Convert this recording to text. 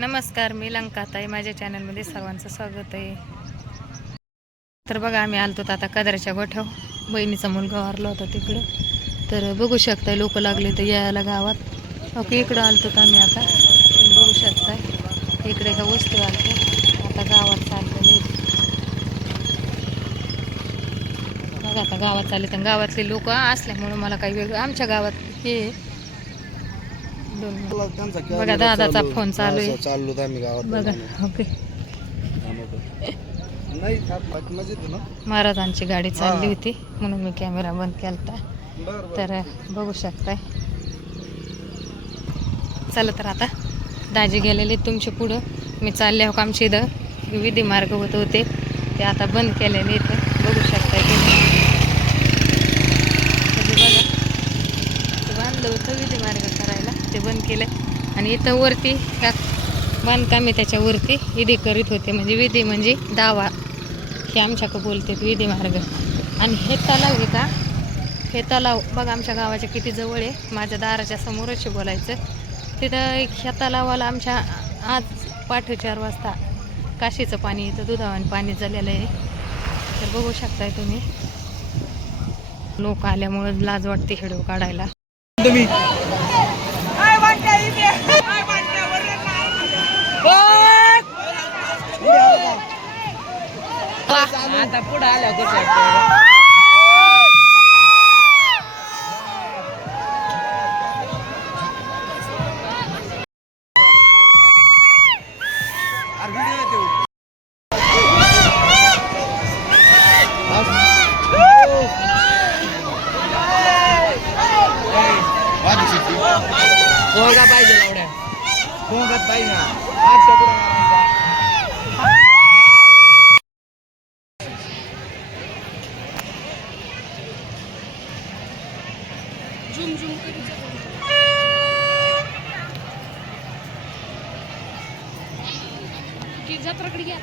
नमस्कार मी लंकाताई. माझ्या चॅनलमध्ये सर्वांचं स्वागत आहे. तर बघा आम्ही आलतो आता कदराच्या गोठ्याव बहिणीचा मुलगा वारला होता तिकडं. तर बघू शकताय लोक लागले तर यायला गावात. ओके इकडं आलतो तर आम्ही आता. बघू शकताय. इकडे ह्या वस्तू आलतो आता गावात चाललेले बघा आता गावात चालले तर गावातले लोक असल्यामुळं मला काही वेगळं आमच्या गावात हे बघा, दादाचा फोन चालू आहे. चाललो आम्ही गावात बघा ओके. महाराजांची गाडी चालली. होती म्हणून मी कॅमेरा बंद बरं तर बघू शकताय. चला तर आता दाजी गेलेले तुमच्या पुढं. मी चालले हो आमच्या इथं? विधी मार्ग होत होते ते आता बंद केलेले इथं बघू शकताय तुम्ही म्हणजे बघा ते बांधलं होतं विधी मार्ग करायला ते बंद केलं. आणि इथं वरती ह्या बांधकामी त्याच्यावरती विधी करीत होते. म्हणजे विधी म्हणजे दावा. हे आमच्याकडं बोलते विधी मार्ग. आणि हे तलाव आहे का? हे तलाव बघा आमच्या गावाच्या किती जवळ आहे. माझ्या दाराच्या समोरच बोलायचं. तिथं एक ह्या तलावाला आमच्या आज पाठ चार वाजता काशीचं पाणी इथं दुधावान पाणी झालेलं आहे. तर बघू शकताय तुम्ही. लोक आल्यामुळं लाज वाटते हिडो काढायला. आता पुढे आल्या कसं पोहगा पाहिजे लावड्या फोंगात पाहिजे झुम झुम की जत्राकडे या